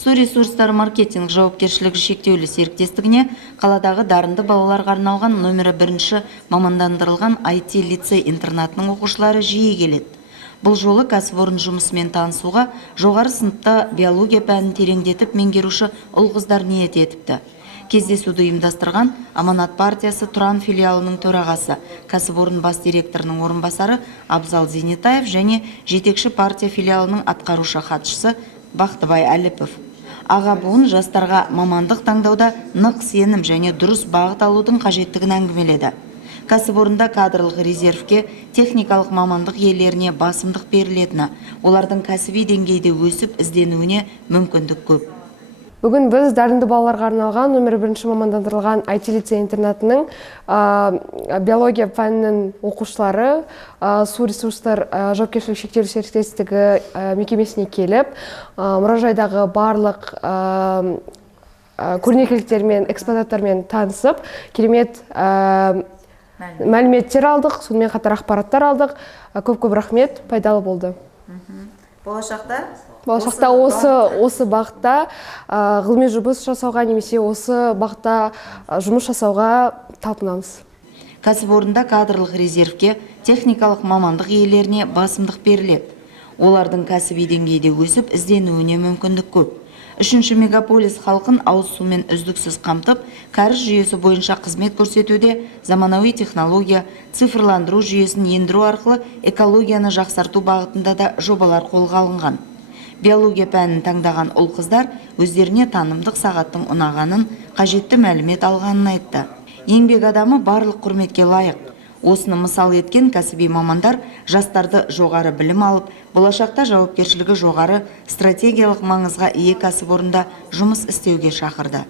Су ресурстары маркетинг жауапкершілігі шектеулі серіктестігіне қаладағы дарынды балаларға арналған номері 1 мамандандырылған IT лицей интернатының оқушылары жиі келеді. Бұл жолы кәсіпорын жұмысымен танысуға жоғары сыныпта биология пәнін тереңдетіп меңгеруші ұл-қыздар ниет етіпті. Кездесуді ұйымдастырған Аманат партиясы Тұран филиалының төрағасы, кәсіпорын бас директорының орынбасары Абзал Зейнетаев және жетекші партия филиалының атқарушы хатшысы Бақтыбай Әліпов. Аға буын жастарға мамандық таңдауда нық сенім және дұрыс бағыт алудың қажеттігін әңгімеледі. Кәсіпорында кадрлық резервке, техникалық мамандық иелеріне басымдық берілетіні, олардың кәсіби деңгейде өсіп ізденуіне мүмкіндік көп. Бүгін біз дарынды балаларға арналған номері 1 мамандандырылған IT лицей интернатының биология пәнінің оқушылары су ресурстар жауапкершілігі шектеулі серіктестігі мекемесіне келіп, мұражайдағы барлық көрнекіліктермен, экспонаттармен танысып, керемет мәліметтер алдық, сонымен қатар ақпараттар алдық. Көп-көп рахмет, пайдалы болды. Болашақта осы бағытта ғылыми жұмыс жасауға немесе осы бағытта жұмыс жасауға талпынамыз. Кәсіпорында кадрлық резервке, техникалық мамандық иелеріне басымдық беріледі. Олардың кәсіби деңгейде өсіп ізденуіне мүмкіндік көп. 3 мегаполис халқын ауыз сумен үздіксіз қамтып, кәріз жүйесі бойынша қызмет көрсетуде заманауи технология, цифрландыру жүйесін ендіру арқылы экологияны жақсарту бағытында да жобалар қолға алынған. Биология пәнін таңдаған ұл-қыздар өздеріне танымдық сағаттың ұнағанын, қажетті мәлімет алғанын айтты. Еңбек адамы барлық құрметке лайық. Осыны мысал еткен кәсіби мамандар жастарды жоғары білім алып, болашақта жауапкершілігі жоғары стратегиялық маңызға ие кәсіпорында жұмыс істеуге шақырды.